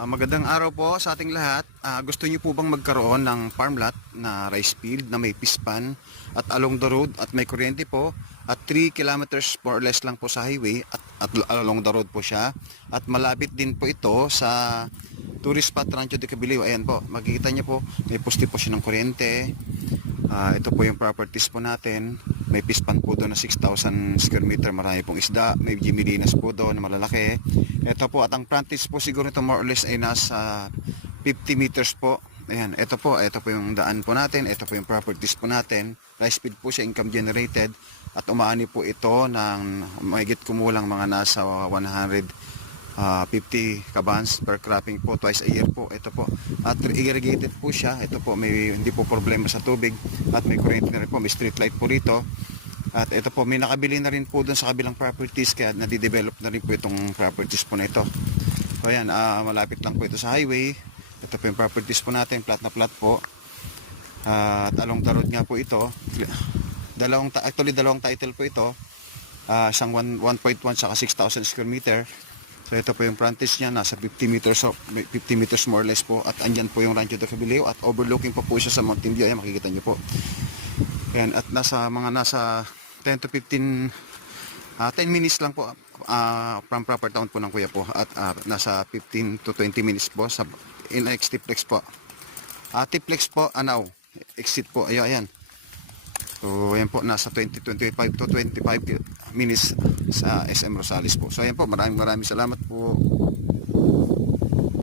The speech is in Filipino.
Magandang araw po sa ating lahat. Gusto niyo po bang magkaroon ng farm lot na rice field na may pispan at along the road at may kuryente po at 3 kilometers more or less lang po sa highway at along the road po siya at malapit din po ito sa tourist spot Rancho de Cabilio. Ayan po, makikita niyo po may poste po siya ng kuryente. Ito po yung properties po natin. May pispan po doon na 6,000 square meter. Marami pong isda. May Jimmy Dinas po doon na malalaki. Ito po at ang frontage po siguro ito more or less ay nasa 50 meters po. Ayan, ito po yung daan po natin. Ito po yung properties po natin. Rice field po siya, income generated. At umaani po ito ng mahigit kumulang mga nasa 150 kabans per cropping po twice a year po. Ito po at irrigated po siya. Ito po may hindi po problema sa tubig at may kuryente na rin po, may street light po rito. At ito po may nakabili na rin po doon sa kabilang properties kaya nadidevelop na rin po itong properties po na ito. So ayan, malapit lang po ito sa highway. Ito po yung properties po natin, plat na plat po. At along the road nga po ito. Dalawang title po ito. Isang 1.1 saka 6,000 square meter. So ito po yung frontage niya, nasa 50 meters more or less po. At andyan po yung Rancho de Cabilio at overlooking po siya sa Mountain View. Ayan, makikita nyo po. Ayan, at nasa 10 to 15 10 minutes lang po from proper town po ng Kuya po. At nasa 15 to 20 minutes po sa NX Tiplex po. Tiplex po, Anaw. Exit po, ayan. So ayan po, nasa 25 to 25 minutes sa SM Rosales po. So ayan po, maraming salamat po.